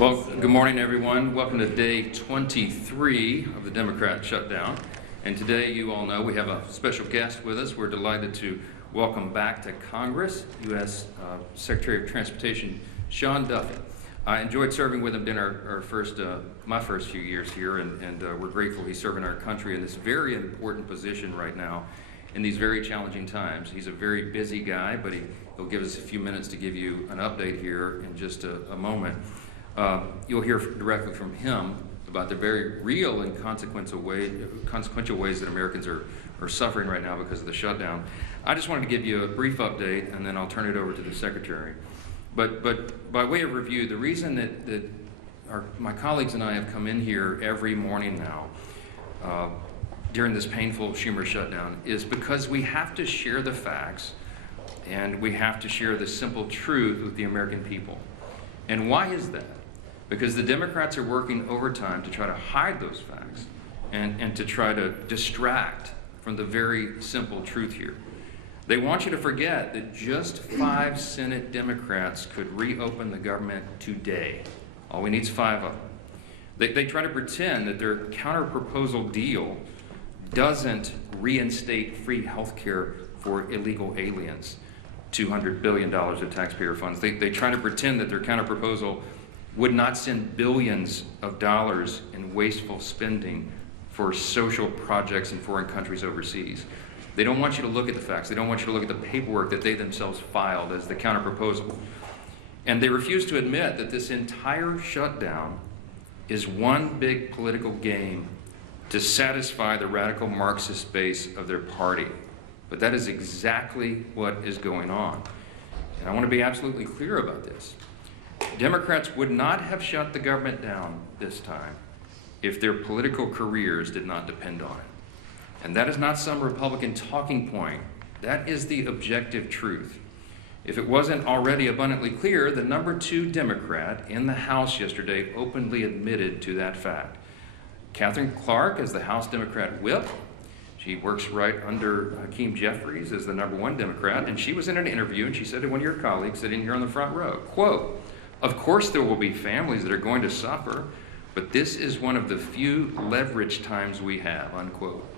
Well, good morning, everyone. Welcome to day 23 of the Democrat shutdown. And today, you all know, we have a special guest with us. We're delighted to welcome back to Congress U.S. Secretary of Transportation Sean Duffy. I enjoyed serving with him during my first few years here, and we're grateful he's serving our country in this very important position right now in these very challenging times. He's a very busy guy, but he'll give us a few minutes to give you an update here in just a moment. You'll hear directly from him about the very real and consequential ways that Americans are suffering right now because of the shutdown. I just wanted to give you a brief update, and then I'll turn it over to the Secretary. But by way of review, the reason that my colleagues and I have come in here every morning now during this painful Schumer shutdown is because we have to share the facts and we have to share the simple truth with the American people. And why is that? Because the Democrats are working overtime to try to hide those facts and to try to distract from the very simple truth here. They want you to forget that just 5 Senate Democrats could reopen the government today. All we need is 5 of them. They try to pretend that their counter-proposal deal doesn't reinstate free health care for illegal aliens, $200 billion of taxpayer funds. They try to pretend that their counter-proposal would not send billions of dollars in wasteful spending for social projects in foreign countries overseas. They don't want you to look at the facts. They don't want you to look at the paperwork that they themselves filed as the counter-proposal. And they refuse to admit that this entire shutdown is one big political game to satisfy the radical Marxist base of their party. But that is exactly what is going on. And I want to be absolutely clear about this. Democrats would not have shut the government down this time if their political careers did not depend on it. And that is not some Republican talking point. That is the objective truth. If it wasn't already abundantly clear, the number 2 Democrat in the House yesterday openly admitted to that fact. Catherine Clark is the House Democrat whip. She works right under Hakeem Jeffries as the number 1 Democrat, and she was in an interview and she said to one of your colleagues sitting here on the front row, quote, "Of course there will be families that are going to suffer, but this is one of the few leverage times we have," unquote.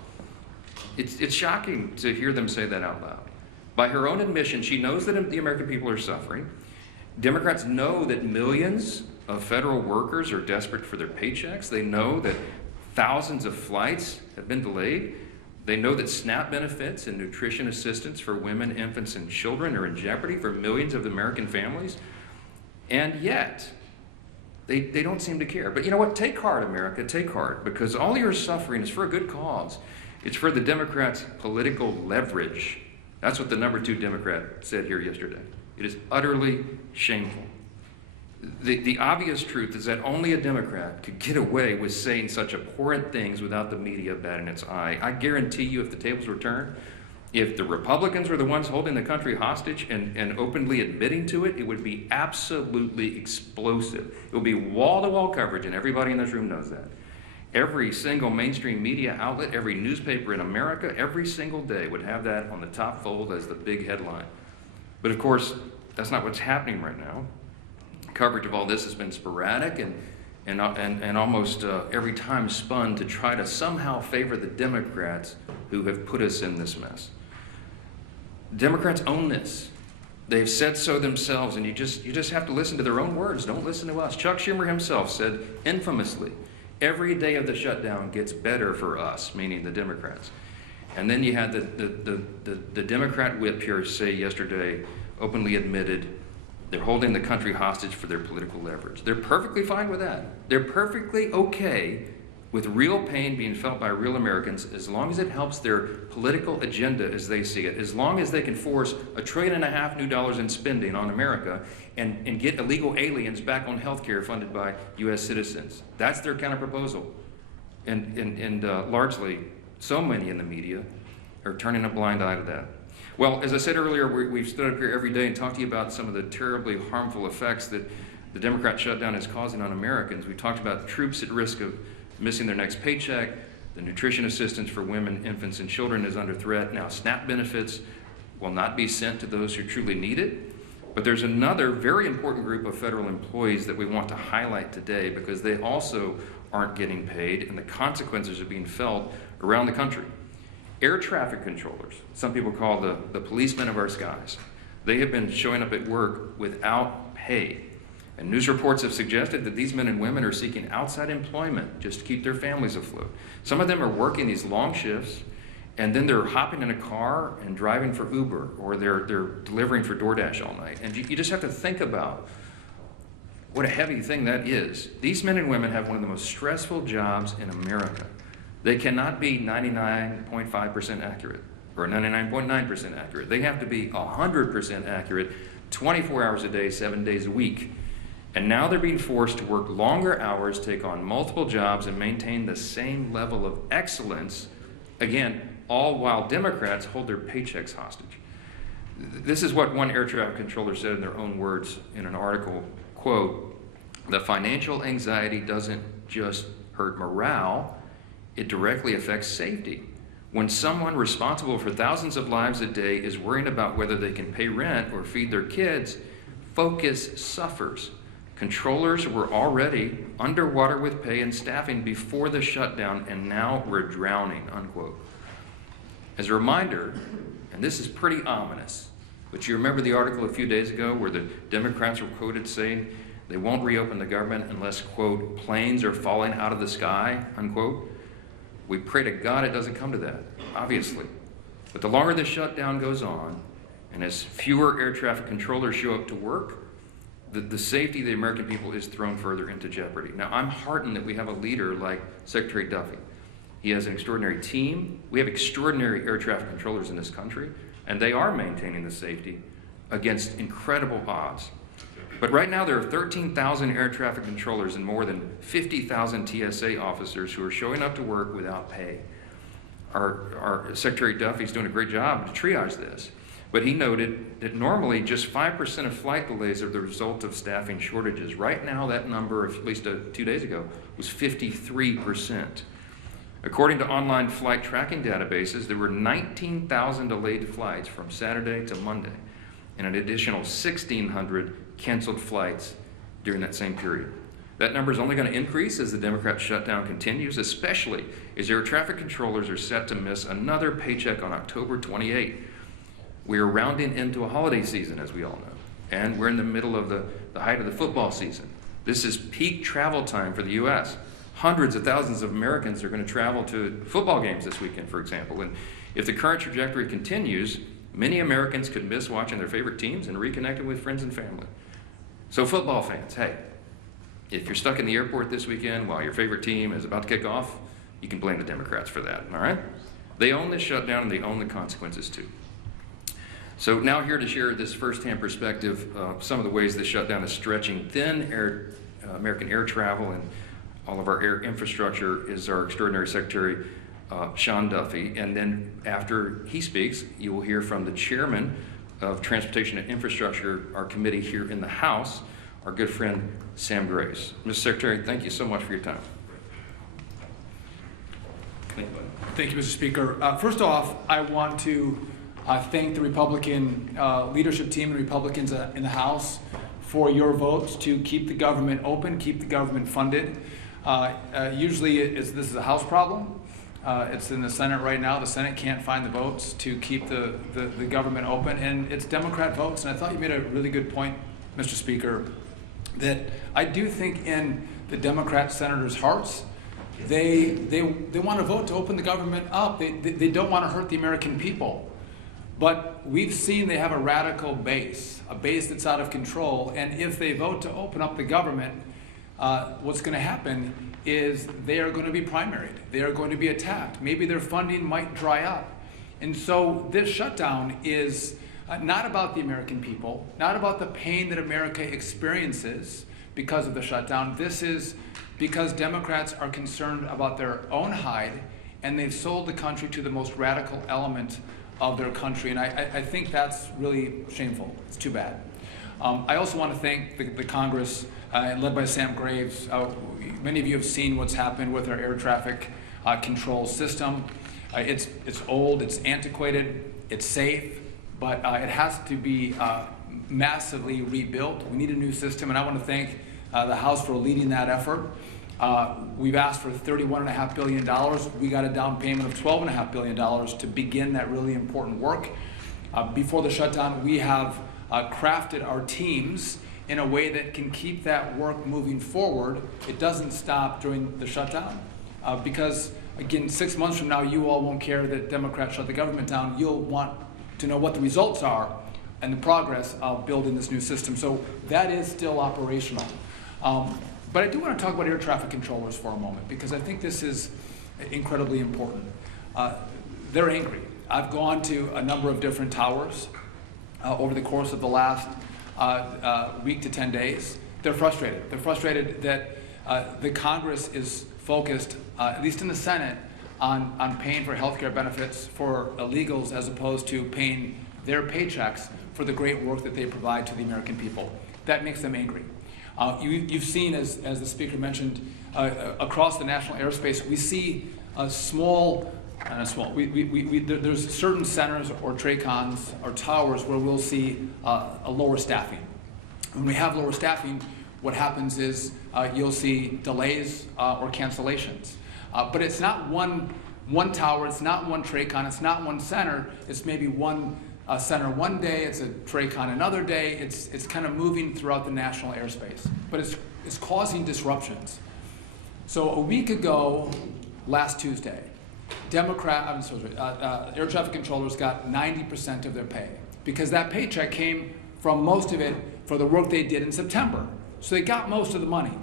It's shocking to hear them say that out loud. By her own admission, she knows that the American people are suffering. Democrats know that millions of federal workers are desperate for their paychecks. They know that thousands of flights have been delayed. They know that SNAP benefits and nutrition assistance for women, infants, and children are in jeopardy for millions of American families. And yet, they don't seem to care. But you know what? Take heart, America. Take heart. Because all your suffering is for a good cause. It's for the Democrats' political leverage. That's what the number 2 Democrat said here yesterday. It is utterly shameful. The obvious truth is that only a Democrat could get away with saying such abhorrent things without the media batting its eye. I guarantee you, if the tables were turned, if the Republicans were the ones holding the country hostage and openly admitting to it, it would be absolutely explosive. It would be wall-to-wall coverage, and everybody in this room knows that. Every single mainstream media outlet, every newspaper in America, every single day would have that on the top fold as the big headline. But of course, that's not what's happening right now. Coverage of all this has been sporadic and almost every time spun to try to somehow favor the Democrats who have put us in this mess. Democrats own this. They've said so themselves, and you just have to listen to their own words. Don't listen to us. Chuck Schumer himself said infamously, "Every day of the shutdown gets better for us," meaning the Democrats. And then you had the Democrat whip here say yesterday, openly admitted, they're holding the country hostage for their political leverage. They're perfectly fine with that. They're perfectly okay with real pain being felt by real Americans as long as it helps their political agenda as they see it, as long as they can force $1.5 trillion new dollars in spending on America and get illegal aliens back on health care funded by U.S. citizens. That's their counter-proposal. And largely, so many in the media are turning a blind eye to that. Well, as I said earlier, we've stood up here every day and talked to you about some of the terribly harmful effects that the Democrat shutdown is causing on Americans. We talked about troops at risk of missing their next paycheck. The nutrition assistance for women, infants, and children is under threat. Now, SNAP benefits will not be sent to those who truly need it. But there's another very important group of federal employees that we want to highlight today because they also aren't getting paid and the consequences are being felt around the country. Air traffic controllers, some people call the policemen of our skies, they have been showing up at work without pay. And news reports have suggested that these men and women are seeking outside employment just to keep their families afloat. Some of them are working these long shifts, and then they're hopping in a car and driving for Uber, or they're delivering for DoorDash all night. And you just have to think about what a heavy thing that is. These men and women have one of the most stressful jobs in America. They cannot be 99.5% accurate or 99.9% accurate. They have to be 100% accurate 24 hours a day, 7 days a week. And now they're being forced to work longer hours, take on multiple jobs, and maintain the same level of excellence, again, all while Democrats hold their paychecks hostage. This is what one air traffic controller said in their own words in an article, quote, "The financial anxiety doesn't just hurt morale, it directly affects safety. When someone responsible for thousands of lives a day is worrying about whether they can pay rent or feed their kids, focus suffers. Controllers were already underwater with pay and staffing before the shutdown, and now we're drowning," unquote. As a reminder, and this is pretty ominous, but you remember the article a few days ago where the Democrats were quoted saying they won't reopen the government unless, quote, "planes are falling out of the sky," unquote. We pray to God it doesn't come to that, obviously. But the longer this shutdown goes on, and as fewer air traffic controllers show up to work, the safety of the American people is thrown further into jeopardy. Now, I'm heartened that we have a leader like Secretary Duffy. He has an extraordinary team. We have extraordinary air traffic controllers in this country, and they are maintaining the safety against incredible odds. But right now, there are 13,000 air traffic controllers and more than 50,000 TSA officers who are showing up to work without pay. Our Secretary Duffy's doing a great job to triage this. But he noted that normally just 5% of flight delays are the result of staffing shortages. Right now, that number, at least 2 days ago, was 53%. According to online flight tracking databases, there were 19,000 delayed flights from Saturday to Monday, and an additional 1,600 canceled flights during that same period. That number is only going to increase as the Democrat shutdown continues, especially as air traffic controllers are set to miss another paycheck on October 28th. We are rounding into a holiday season, as we all know, and we're in the middle of the height of the football season. This is peak travel time for the U.S. Hundreds of thousands of Americans are going to travel to football games this weekend, for example. And if the current trajectory continues, many Americans could miss watching their favorite teams and reconnecting with friends and family. So football fans, hey, if you're stuck in the airport this weekend while your favorite team is about to kick off, you can blame the Democrats for that, all right? They own this shutdown and they own the consequences too. So now here to share this firsthand perspective, some of the ways the shutdown is stretching thin American air travel and all of our air infrastructure is our extraordinary Secretary, Sean Duffy. And then after he speaks, you will hear from the chairman of Transportation and Infrastructure, our committee here in the House, our good friend, Sam Grace. Mr. Secretary, thank you so much for your time. Thank you, Mr. Speaker. First off, I want to thank the Republican leadership team and Republicans in the House for your votes to keep the government open, keep the government funded. Usually this is a House problem. It's in the Senate right now. The Senate can't find the votes to keep the government open, and it's Democrat votes. And I thought you made a really good point, Mr. Speaker, that I do think in the Democrat senators' hearts, they want to vote to open the government up. They don't want to hurt the American people. But we've seen they have a radical base, a base that's out of control. And if they vote to open up the government, what's going to happen is they are going to be primaried. They are going to be attacked. Maybe their funding might dry up. And so this shutdown is not about the American people, not about the pain that America experiences because of the shutdown. This is because Democrats are concerned about their own hide, and they've sold the country to the most radical element of their country. And I think that's really shameful. It's too bad. I also want to thank the Congress, led by Sam Graves. Many of you have seen what's happened with our air traffic control system. It's old, it's antiquated, it's safe, but it has to be massively rebuilt. We need a new system, and I want to thank the House for leading that effort. We've asked for $31.5 billion. We got a down payment of $12.5 billion to begin that really important work. Before the shutdown, we have crafted our teams in a way that can keep that work moving forward. It doesn't stop during the shutdown because, again, 6 months from now, you all won't care that Democrats shut the government down. You'll want to know what the results are and the progress of building this new system. So that is still operational. But I do want to talk about air traffic controllers for a moment because I think this is incredibly important. They're angry. I've gone to a number of different towers over the course of the last week to 10 days. They're frustrated. They're frustrated that the Congress is focused, at least in the Senate, on paying for health care benefits for illegals as opposed to paying their paychecks for the great work that they provide to the American people. That makes them angry. You've seen, as the speaker mentioned, across the national airspace, we see there's certain centers or TRACONs or towers where we'll see a lower staffing. When we have lower staffing, what happens is you'll see delays or cancellations. But it's not one tower, it's not one TRACON, it's not one center, it's maybe one center one day, it's a TRACON another day, it's kind of moving throughout the national airspace. But it's causing disruptions. So a week ago, last Tuesday, air traffic controllers got 90% of their pay because that paycheck came from most of it for the work they did in September. So they got most of the money.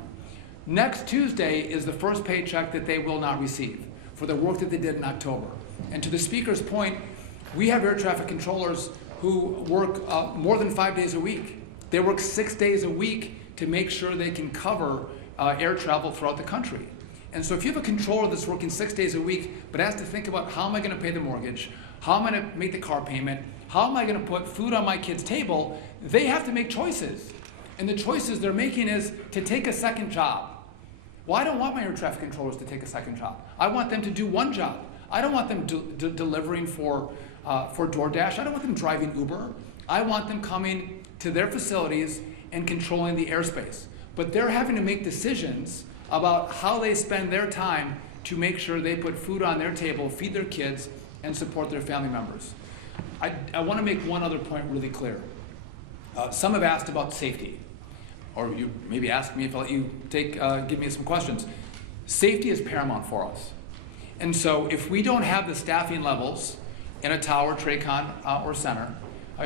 Next Tuesday is the first paycheck that they will not receive for the work that they did in October. And to the speaker's point, we have air traffic controllers who work more than 5 days a week. They work 6 days a week to make sure they can cover air travel throughout the country. And so if you have a controller that's working 6 days a week, but has to think about how am I going to pay the mortgage, how am I going to make the car payment, how am I going to put food on my kid's table, they have to make choices. And the choices they're making is to take a second job. Well, I don't want my air traffic controllers to take a second job. I want them to do one job. I don't want them delivering for DoorDash. I don't want them driving Uber. I want them coming to their facilities and controlling the airspace. But they're having to make decisions about how they spend their time to make sure they put food on their table, feed their kids, and support their family members. I want to make one other point really clear. Some have asked about safety, or you maybe ask me if I'll let you give me some questions. Safety is paramount for us. And so if we don't have the staffing levels in a tower, TRACON, or center,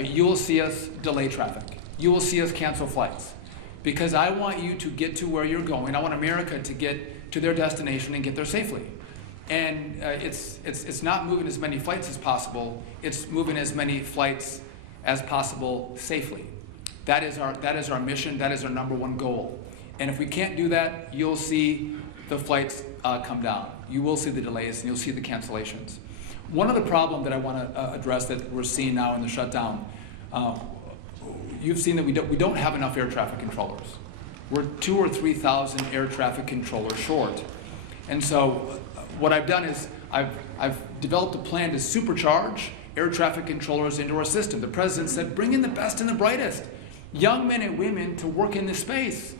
you will see us delay traffic. You will see us cancel flights. Because I want you to get to where you're going. I want America to get to their destination and get there safely. And it's not moving as many flights as possible. It's moving as many flights as possible safely. That is our mission. That is our number one goal. And if we can't do that, you'll see the flights come down. You will see the delays and you'll see the cancellations. One other problem that I want to address that we're seeing now in the shutdown, you've seen that we don't have enough air traffic controllers. We're 2,000 or 3,000 air traffic controllers short. And so what I've done is I've developed a plan to supercharge air traffic controllers into our system. The president said, bring in the best and the brightest, young men and women to work in this space,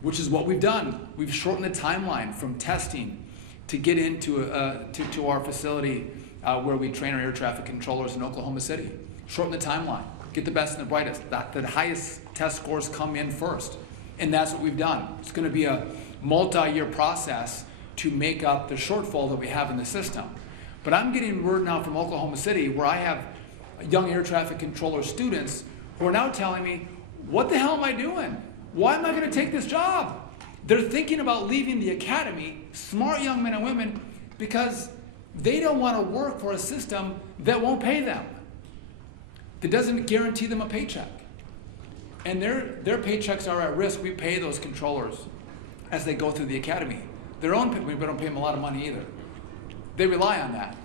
which is what we've done. We've shortened the timeline from testing to get into to our facility where we train our air traffic controllers in Oklahoma City. Shorten the timeline. Get the best and the brightest. The highest test scores come in first. And that's what we've done. It's going to be a multi-year process to make up the shortfall that we have in the system. But I'm getting word now from Oklahoma City where I have young air traffic controller students who are now telling me, what the hell am I doing? Why am I going to take this job? They're thinking about leaving the academy, smart young men and women, because they don't want to work for a system that won't pay them, that doesn't guarantee them a paycheck. And their paychecks are at risk. We pay those controllers as they go through the academy. We don't pay them a lot of money either. They rely on that.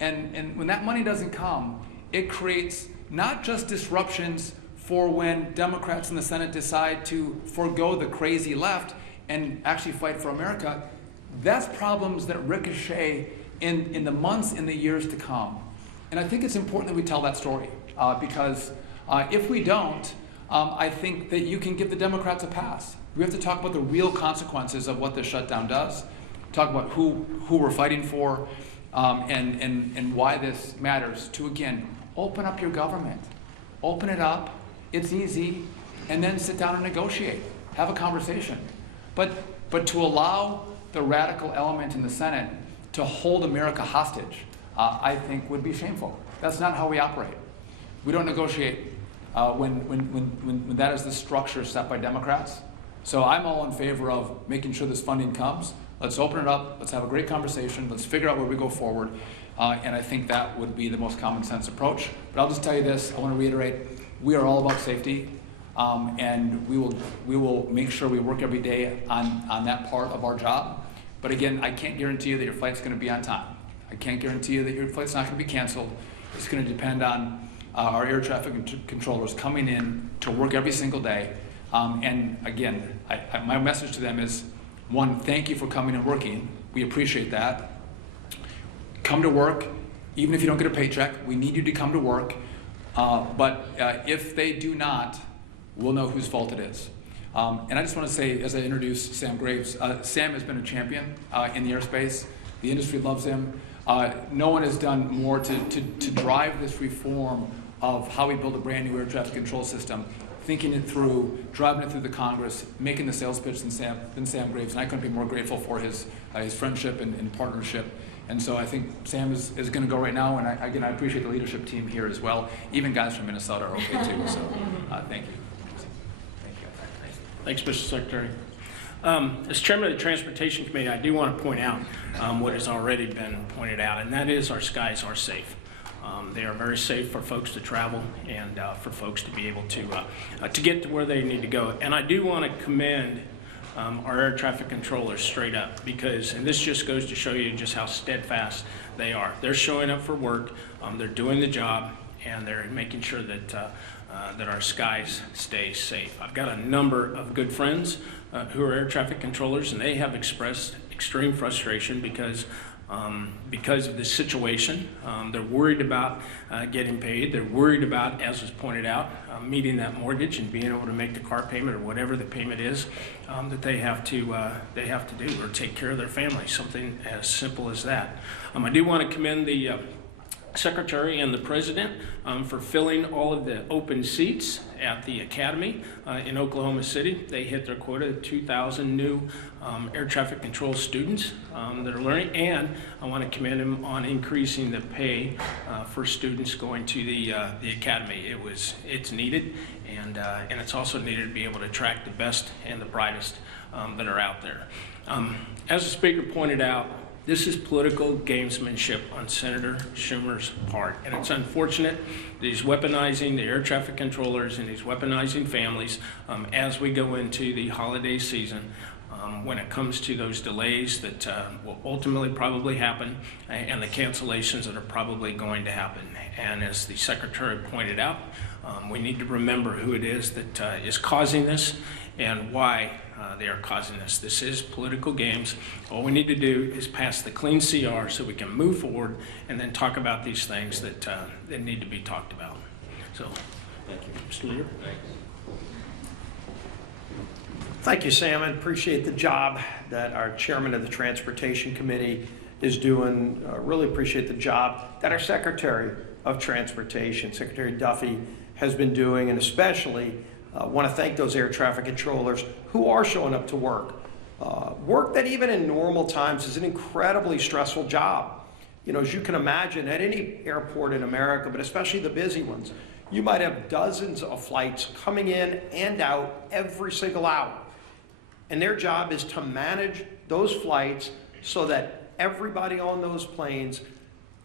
And when that money doesn't come, it creates not just disruptions for when Democrats in the Senate decide to forego the crazy left and actually fight for America. That's problems that ricochet in the months and the years to come. And I think it's important that we tell that story. because if we don't, I think that you can give the Democrats a pass. We have to talk about the real consequences of what this shutdown does, talk about who we're fighting for, and why this matters. To, again, open up your government. Open it up. It's easy. And then sit down and negotiate. Have a conversation. But to allow the radical element in the Senate to hold America hostage, I think would be shameful. That's not how we operate. We don't negotiate when that is the structure set by Democrats. So I'm all in favor of making sure this funding comes. Let's open it up. Let's have a great conversation. Let's figure out where we go forward. And I think that would be the most common sense approach. But I'll just tell you this. I want to reiterate, we are all about safety. And we will make sure we work every day on that part of our job. But again, I can't guarantee you that your flight's going to be on time. I can't guarantee you that your flight's not going to be canceled. It's going to depend on our air traffic controllers coming in to work every single day. And again, my message to them is, one, thank you for coming and working. We appreciate that. Come to work, even if you don't get a paycheck. We need you to come to work. But if they do not, we'll know whose fault it is. And I just want to say, as I introduce Sam Graves, Sam has been a champion in the airspace. The industry loves him. No one has done more to drive this reform of how we build a brand new air traffic control system, thinking it through, driving it through the Congress, making the sales pitch than Sam Graves. And I couldn't be more grateful for his friendship and partnership. And so I think Sam is going to go right now. And I appreciate the leadership team here as well. Even guys from Minnesota are okay too. So thank you. Thanks, Mr. Secretary. As chairman of the Transportation Committee, I do want to point out what has already been pointed out, and that is our skies are safe. They are very safe for folks to travel and for folks to be able to get to where they need to go. And I do want to commend our air traffic controllers straight up, because, and this just goes to show you just how steadfast they are. They're showing up for work, they're doing the job, and they're making sure that that our skies stay safe. I've got a number of good friends who are air traffic controllers, and they have expressed extreme frustration because of this situation. They're worried about getting paid. They're worried about, as was pointed out, meeting that mortgage and being able to make the car payment or whatever the payment is that they have to do, or take care of their family. Something as simple as that. I do want to commend the Secretary and the President for filling all of the open seats at the Academy in Oklahoma City. They hit their quota of 2,000 new air traffic control students that are learning, and I want to commend them on increasing the pay for students going to the Academy. It's needed, and it's also needed to be able to attract the best and the brightest that are out there. As the Speaker pointed out, this is political gamesmanship on Senator Schumer's part, and it's unfortunate that he's weaponizing the air traffic controllers and he's weaponizing families as we go into the holiday season when it comes to those delays that will ultimately probably happen and the cancellations that are probably going to happen. And as the Secretary pointed out, we need to remember who it is that is causing this and why they are causing this. This is political games. All we need to do is pass the clean CR so we can move forward and then talk about these things that need to be talked about. So, thank you. Mr. Leader. Thank you, Sam. I appreciate the job that our chairman of the Transportation Committee is doing. Really appreciate the job that our Secretary of Transportation, Secretary Duffy, has been doing, and especially want to thank those air traffic controllers who are showing up to work. Work that even in normal times is an incredibly stressful job. You know, as you can imagine, at any airport in America, but especially the busy ones, you might have dozens of flights coming in and out every single hour. And their job is to manage those flights so that everybody on those planes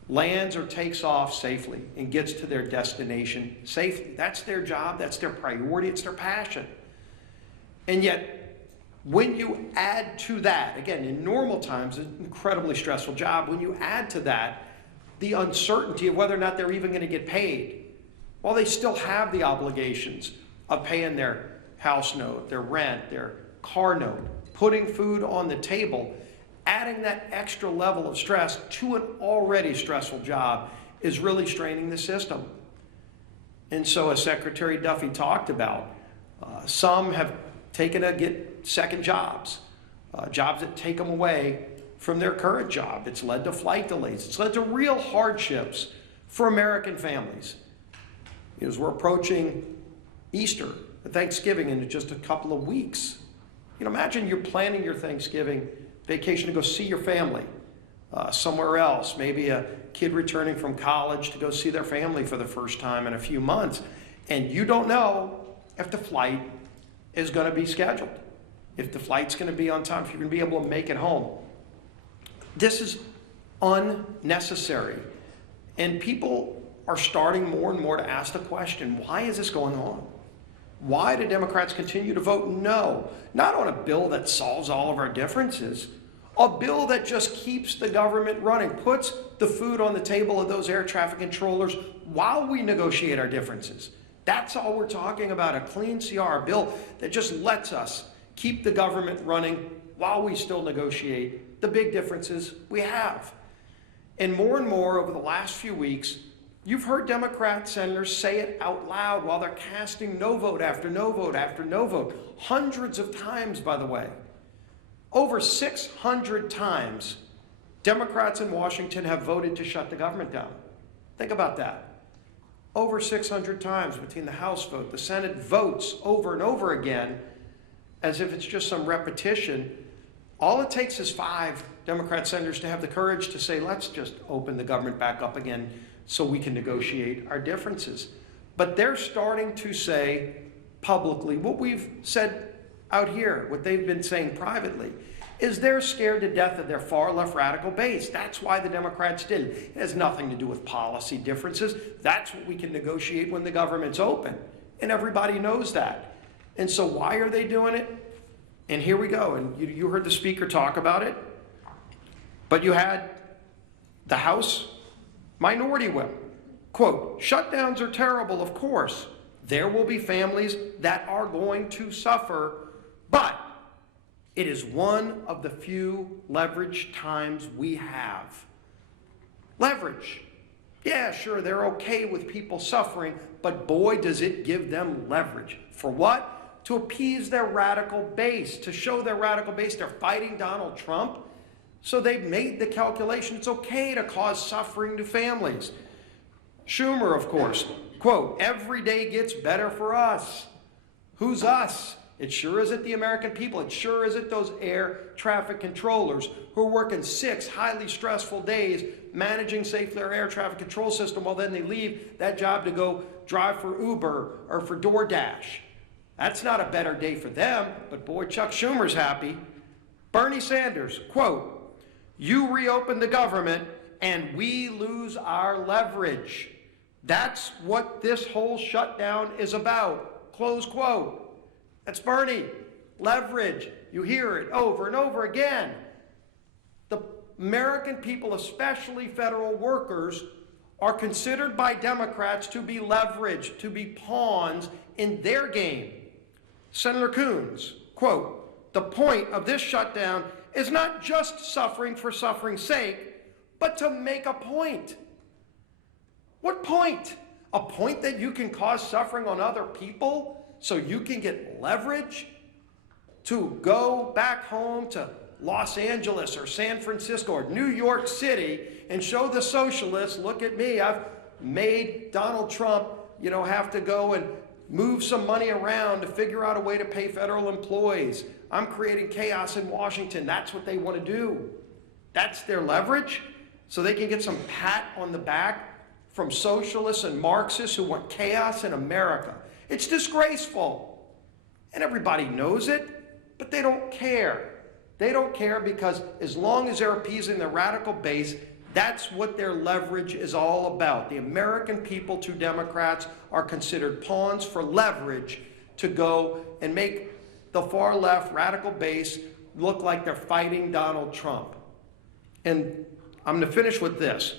lands or takes off safely and gets to their destination safely. That's their job, that's their priority, it's their passion. And yet, when you add to that, again, in normal times, an incredibly stressful job, when you add to that the uncertainty of whether or not they're even going to get paid, well, they still have the obligations of paying their house note, their rent, their car note, putting food on the table. Adding that extra level of stress to an already stressful job is really straining the system. And so as Secretary Duffy talked about, some have taken to get second jobs, jobs that take them away from their current job. It's led to flight delays. It's led to real hardships for American families. As we're approaching Easter and Thanksgiving in just a couple of weeks, imagine you're planning your Thanksgiving vacation to go see your family somewhere else, maybe a kid returning from college to go see their family for the first time in a few months, and you don't know if the flight is going to be scheduled, if the flight's going to be on time, if you're going to be able to make it home. This is unnecessary, and people are starting more and more to ask the question, why is this going on? Why do Democrats continue to vote no? Not on a bill that solves all of our differences, a bill that just keeps the government running, puts the food on the table of those air traffic controllers while we negotiate our differences. That's all we're talking about, a clean CR, a bill that just lets us keep the government running while we still negotiate the big differences we have. And more over the last few weeks, you've heard Democrat senators say it out loud while they're casting no vote after no vote after no vote. Hundreds of times, by the way. Over 600 times, Democrats in Washington have voted to shut the government down. Think about that. Over 600 times between the House vote, the Senate votes over and over again as if it's just some repetition. All it takes is 5 Democrat senators to have the courage to say, let's just open the government back up again so we can negotiate our differences. But they're starting to say publicly what we've said out here, what they've been saying privately, is they're scared to death of their far left radical base. That's why the Democrats did it. It has nothing to do with policy differences. That's what we can negotiate when the government's open. And everybody knows that. And so why are they doing it? And here we go. And you heard the speaker talk about it. But you had the House Minority Whip. Quote, shutdowns are terrible, of course. There will be families that are going to suffer, but it is one of the few leverage times we have. Leverage. Yeah, sure, they're okay with people suffering, but boy, does it give them leverage. For what? To appease their radical base, to show their radical base they're fighting Donald Trump. So they've made the calculation it's okay to cause suffering to families. Schumer, of course, quote, every day gets better for us. Who's us? It sure isn't the American people. It sure isn't those air traffic controllers who are working 6 highly stressful days managing safely our air traffic control system while then they leave that job to go drive for Uber or for DoorDash. That's not a better day for them, but boy, Chuck Schumer's happy. Bernie Sanders, quote, you reopen the government and we lose our leverage. That's what this whole shutdown is about, close quote. That's Bernie. Leverage. You hear it over and over again. The American people, especially federal workers, are considered by Democrats to be leveraged, to be pawns in their game. Senator Coons, quote, the point of this shutdown is not just suffering for suffering's sake, but to make a point. What point? A point that you can cause suffering on other people so you can get leverage to go back home to Los Angeles or San Francisco or New York City and show the socialists, look at me, I've made Donald Trump, have to go and move some money around to figure out a way to pay federal employees. I'm creating chaos in Washington. That's what they want to do. That's their leverage, so they can get some pat on the back from socialists and Marxists who want chaos in America. It's disgraceful. And everybody knows it, but they don't care. They don't care because as long as they're appeasing their radical base, that's what their leverage is all about. The American people to Democrats are considered pawns for leverage to go and make the far left radical base look like they're fighting Donald Trump. And I'm going to finish with this.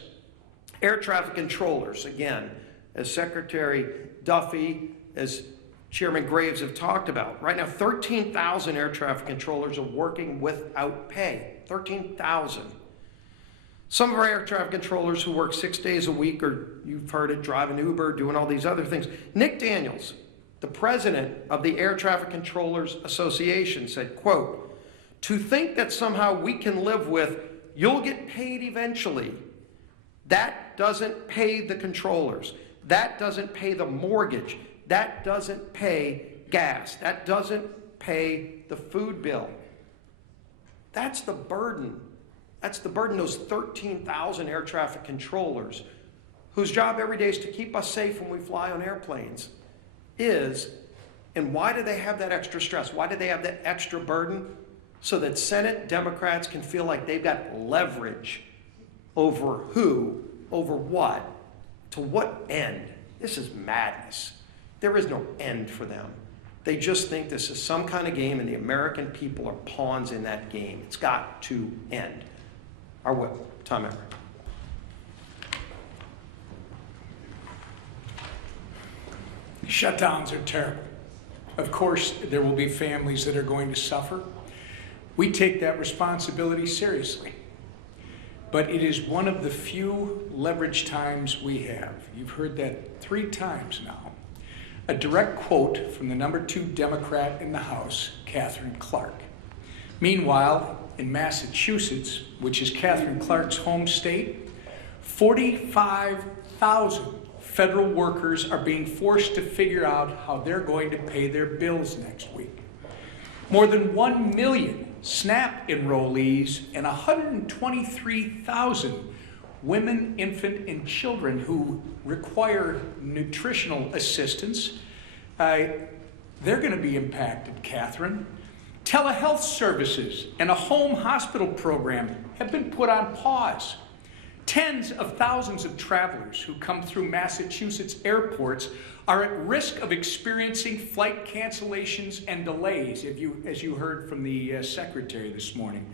Air traffic controllers, again, as Secretary Duffy, as Chairman Graves have talked about. Right now, 13,000 air traffic controllers are working without pay. 13,000. Some of our air traffic controllers who work 6 days a week, or you've heard it, driving Uber, doing all these other things. Nick Daniels, the president of the Air Traffic Controllers Association, said, quote, "To think that somehow we can live with, you'll get paid eventually, that doesn't pay the controllers. That doesn't pay the mortgage. That doesn't pay gas. That doesn't pay the food bill." That's the burden. That's the burden, those 13,000 air traffic controllers whose job every day is to keep us safe when we fly on airplanes is. And why do they have that extra stress? Why do they have that extra burden? So that Senate Democrats can feel like they've got leverage over who, over what, to what end. This is madness. There is no end for them. They just think this is some kind of game and the American people are pawns in that game. It's got to end. Our whip, Tom Everett. Shutdowns are terrible. Of course, there will be families that are going to suffer. We take that responsibility seriously. But it is one of the few leverage times we have. You've heard that 3 times now. A direct quote from the number 2 Democrat in the House, Katherine Clark. Meanwhile, in Massachusetts, which is Katherine Clark's home state, 45,000 federal workers are being forced to figure out how they're going to pay their bills next week. More than 1 million SNAP enrollees and 123,000 women, infant, and children who require nutritional assistance, they're going to be impacted, Catherine. Telehealth services and a home hospital program have been put on pause. Tens of thousands of travelers who come through Massachusetts airports are at risk of experiencing flight cancellations and delays, as you heard from the secretary this morning.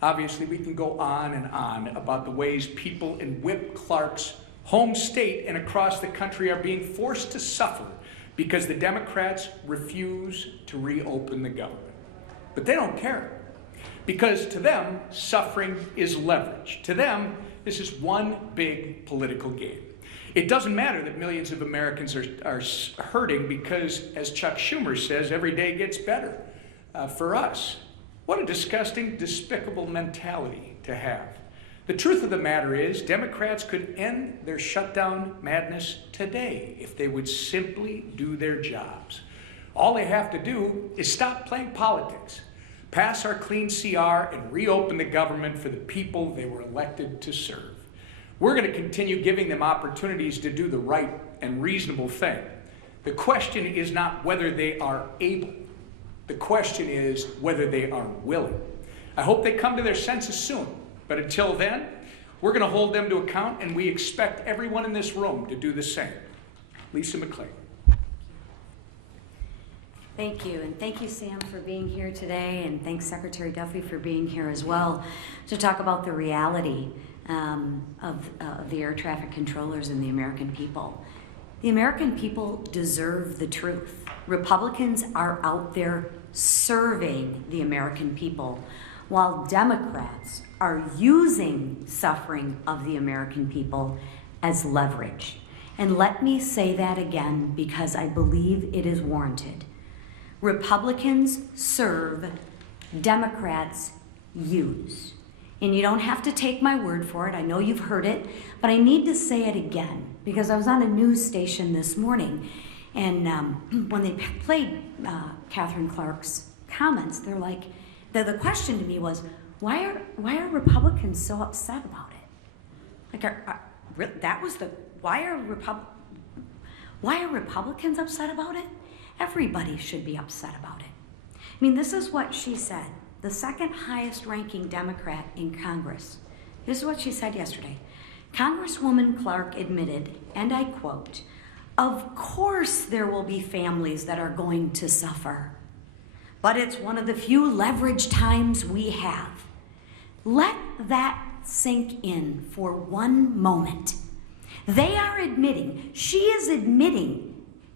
Obviously, we can go on and on about the ways people in Whip Clark's home state and across the country are being forced to suffer because the Democrats refuse to reopen the government. But they don't care, because to them, suffering is leverage. To them, this is one big political game. It doesn't matter that millions of Americans are hurting because, as Chuck Schumer says, every day gets better for us. What a disgusting, despicable mentality to have. The truth of the matter is, Democrats could end their shutdown madness today if they would simply do their jobs. All they have to do is stop playing politics, pass our clean CR, and reopen the government for the people they were elected to serve. We're going to continue giving them opportunities to do the right and reasonable thing. The question is not whether they are able. The question is whether they are willing. I hope they come to their senses soon, but until then, we're going to hold them to account, and we expect everyone in this room to do the same. Lisa McClain. Thank you, and thank you, Sam, for being here today, and thanks, Secretary Duffy, for being here as well to talk about the reality of the air traffic controllers and the American people. The American people deserve the truth. Republicans are out there serving the American people, while Democrats are using suffering of the American people as leverage. And let me say that again, because I believe it is warranted. Republicans serve, Democrats use. And you don't have to take my word for it. I know you've heard it, but I need to say it again because I was on a news station this morning, and when they played Katherine Clark's comments, they're like, the question to me was, why are Republicans so upset about it? Like, why are Republicans upset about it? Everybody should be upset about it. I mean, this is what she said, the second highest ranking Democrat in Congress. This is what she said yesterday. Congresswoman Clark admitted, and I quote, "Of course there will be families that are going to suffer, but it's one of the few leverage times we have." Let that sink in for one moment. They are admitting, she is admitting,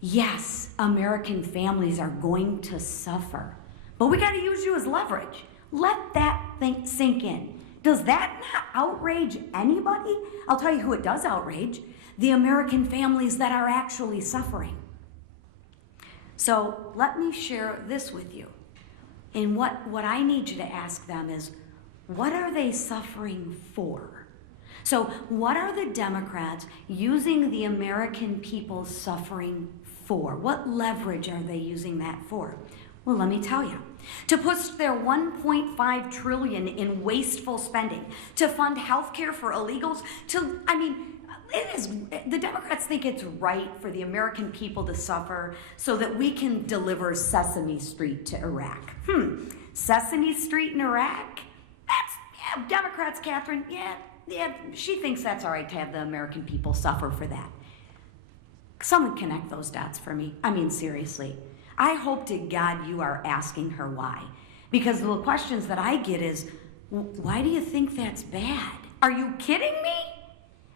yes, American families are going to suffer, but we got to use you as leverage. Let that sink in. Does that not outrage anybody? I'll tell you who it does outrage: the American families that are actually suffering. So let me share this with you. And what I need you to ask them is, what are they suffering for? So what are the Democrats using the American people's suffering for? What leverage are they using that for? Well, let me tell you. To push their $1.5 trillion in wasteful spending, to fund health care for illegals, the Democrats think it's right for the American people to suffer so that we can deliver Sesame Street to Iraq. Sesame Street in Iraq? Democrats, Catherine, yeah, she thinks that's all right to have the American people suffer for that. Someone connect those dots for me. I mean, seriously. I hope to God you are asking her why. Because the questions that I get is, why do you think that's bad? Are you kidding me?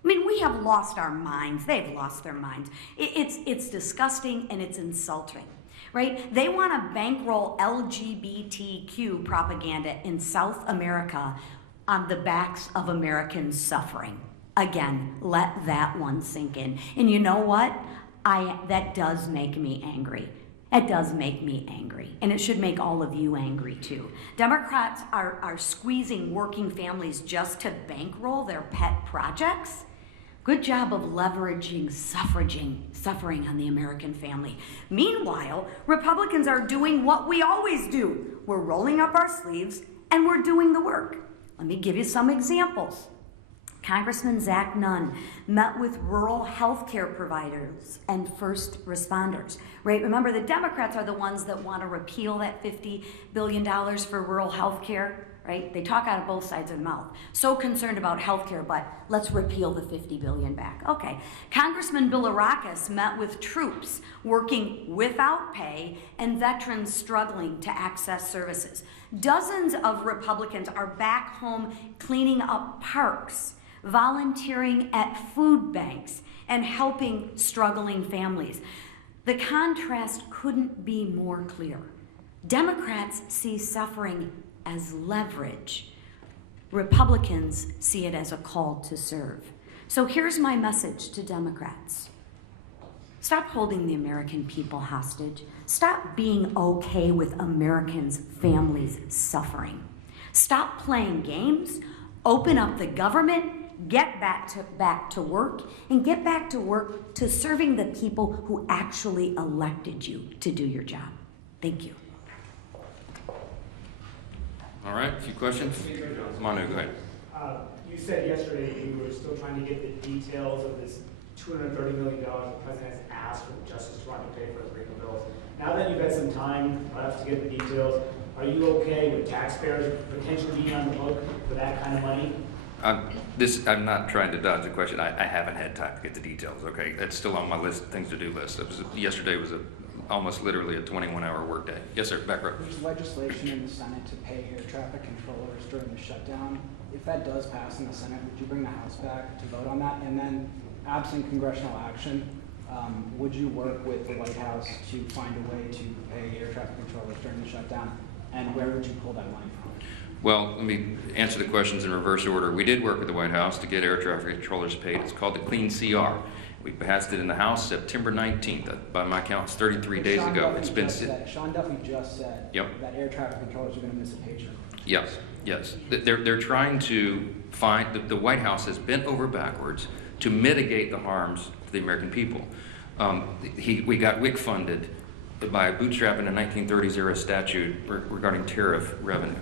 I mean, we have lost our minds. They've lost their minds. It's disgusting and it's insulting, right? They want to bankroll LGBTQ propaganda in South America on the backs of Americans suffering. Again, let that one sink in. And you know what? That does make me angry. It does make me angry, and it should make all of you angry too. Democrats are squeezing working families just to bankroll their pet projects. Good job of leveraging suffering on the American family. Meanwhile, Republicans are doing what we always do. We're rolling up our sleeves and we're doing the work. Let me give you some examples. Congressman Zach Nunn met with rural health care providers and first responders, right? Remember, the Democrats are the ones that want to repeal that $50 billion for rural health care, right? They talk out of both sides of the mouth. So concerned about health care, but let's repeal the $50 billion back. Okay. Congressman Bilirakis met with troops working without pay and veterans struggling to access services. Dozens of Republicans are back home cleaning up parks, volunteering at food banks, and helping struggling families. The contrast couldn't be more clear. Democrats see suffering as leverage. Republicans see it as a call to serve. So here's my message to Democrats. Stop holding the American people hostage. Stop being okay with Americans' families suffering. Stop playing games. Open up the government. Get back to work, and get back to work to serving the people who actually elected you to do your job. Thank you. All right, a few questions? Manu, go ahead. You said yesterday you were still trying to get the details of this $230 million the president has asked for the Justice Department to pay for the freedom bills. Now that you've had some time left to get the details, are you okay with taxpayers potentially being on the hook for that kind of money? I'm not trying to dodge the question. I haven't had time to get the details, okay? It's still on my list, things to do list. Yesterday was almost literally a 21-hour workday. Yes, sir, back row. There's legislation in the Senate to pay air traffic controllers during the shutdown. If that does pass in the Senate, would you bring the House back to vote on that? And then, absent congressional action, would you work with the White House to find a way to pay air traffic controllers during the shutdown? And where would you pull that money from? Well, let me answer the questions in reverse order. We did work with the White House to get air traffic controllers paid. It's called the Clean CR. We passed it in the House September 19th. By my count, it's 33 days ago. It's been Sean Duffy just said that air traffic controllers are going to miss a paycheck. Yes. They're trying to find, the White House has bent over backwards to mitigate the harms to the American people. We got WIC funded by bootstrapping a 1930s era statute regarding tariff revenue.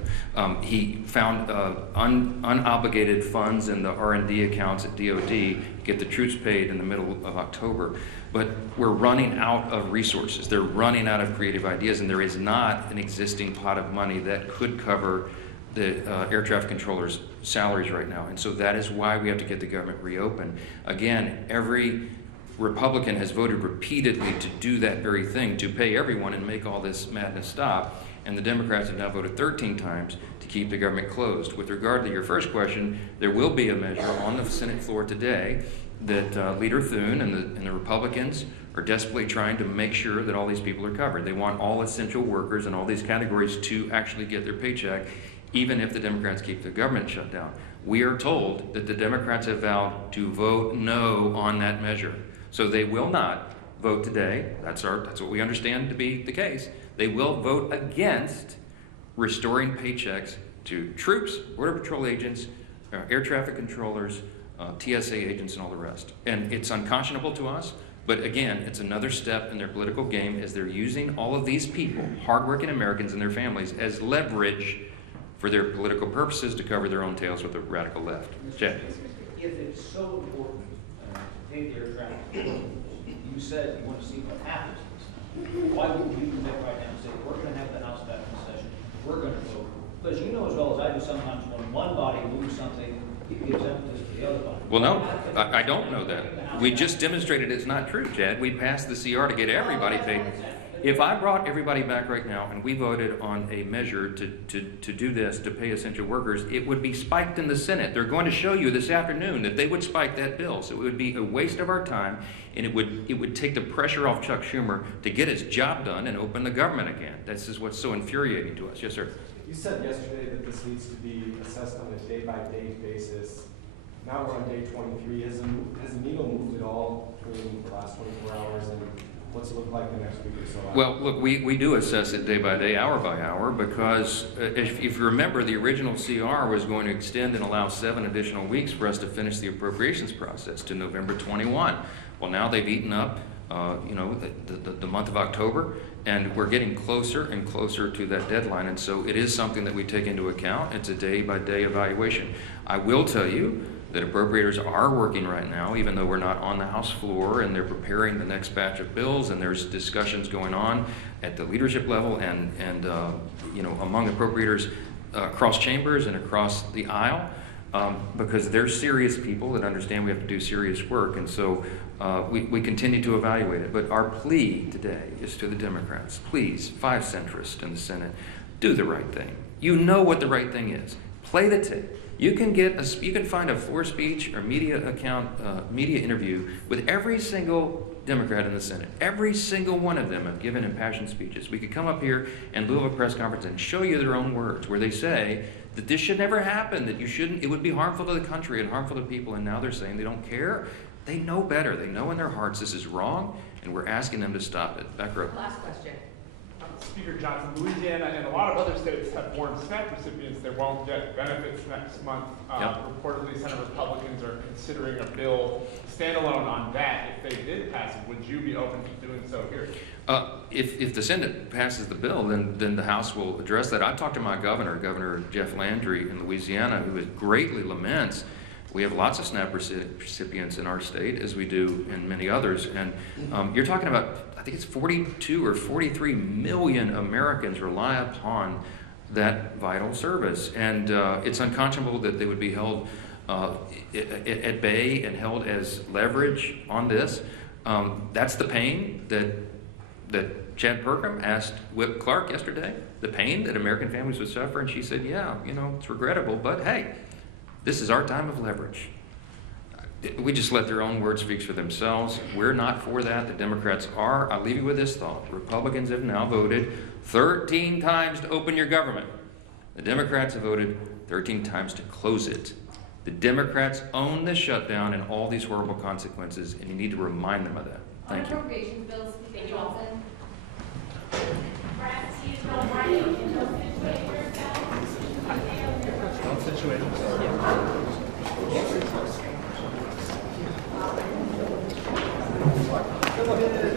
He found unobligated funds in the R&D accounts at DOD to get the troops paid in the middle of October. But we're running out of resources. They're running out of creative ideas, and there is not an existing pot of money that could cover the air traffic controllers' salaries right now. And so that is why we have to get the government reopened. Again, every Republican has voted repeatedly to do that very thing, to pay everyone and make all this madness stop. And the Democrats have now voted 13 times to keep the government closed. With regard to your first question, there will be a measure on the Senate floor today that Leader Thune and the Republicans are desperately trying to make sure that all these people are covered. They want all essential workers in all these categories to actually get their paycheck. even if the Democrats keep the government shut down. We are told that the Democrats have vowed to vote no on that measure. So they will not vote today. That's what we understand to be the case. They will vote against restoring paychecks to troops, Border Patrol agents, air traffic controllers, TSA agents, and all the rest. And it's unconscionable to us, but again, it's another step in their political game as they're using all of these people, hardworking Americans and their families, as leverage for their political purposes to cover their own tails with the radical left. Chad. If it's so important to pay the air traffic controllers, you said you want to see what happens. Why wouldn't you commit right now and say, we're going to have the House back in session, we're going to vote? Because you know as well as I do, sometimes when one body moves something, it gives emphasis to the other body. Well, no, I don't know that. We just demonstrated it's not true, Chad. We passed the CR to get everybody paid. If I brought everybody back right now and we voted on a measure to do this, to pay essential workers, it would be spiked in the Senate. They're going to show you this afternoon that they would spike that bill. So it would be a waste of our time, and it would take the pressure off Chuck Schumer to get his job done and open the government again. This is what's so infuriating to us. Yes, sir. You said yesterday that this needs to be assessed on a day-by-day basis. Now we're on day 23. Has the needle moved at all during the last 24 hours? And what's it look like the next week or so? Well, look, we do assess it day by day, hour by hour, because if you remember, the original CR was going to extend and allow 7 additional weeks for us to finish the appropriations process to November 21. Well, now they've eaten up, the month of October, and we're getting closer and closer to that deadline, and so it is something that we take into account. It's a day-by-day evaluation. I will tell you that appropriators are working right now, even though we're not on the House floor, and they're preparing the next batch of bills, and there's discussions going on at the leadership level and among appropriators across chambers and across the aisle, because they're serious people that understand we have to do serious work, and so we continue to evaluate it. But our plea today is to the Democrats: please, 5 centrists in the Senate, do the right thing. You know what the right thing is. Play the tape. You can find a floor speech or media interview with every single Democrat in the Senate. Every single one of them have given impassioned speeches. We could come up here and do a press conference and show you their own words where they say that this should never happen, that it would be harmful to the country and harmful to people, and now they're saying they don't care. They know better. They know in their hearts this is wrong, and we're asking them to stop it. Back row. Last question. Speaker Johnson, Louisiana and a lot of other states have warned SNAP recipients they won't get benefits next month. Reportedly, Senate Republicans are considering a bill standalone on that. If they did pass it, would you be open to doing so here? If the Senate passes the bill, then the House will address that. I've talked to my Governor Jeff Landry in Louisiana, who greatly laments. We have lots of SNAP recipients in our state, as we do in many others. And you're talking about, I think it's 42 or 43 million Americans rely upon that vital service. And it's unconscionable that they would be held at bay and held as leverage on this. That's the pain that Chad Perkham asked Whip Clark yesterday, the pain that American families would suffer. And she said, yeah, it's regrettable, but hey, this is our time of leverage. We just let their own words speak for themselves. We're not for that. The Democrats are. I'll leave you with this thought. Republicans have now voted 13 times to open your government. The Democrats have voted 13 times to close it. The Democrats own this shutdown and all these horrible consequences, and you need to remind them of that. Thank you. Appropriations bills, Speaker Johnson. Don't situate themselves. Yeah.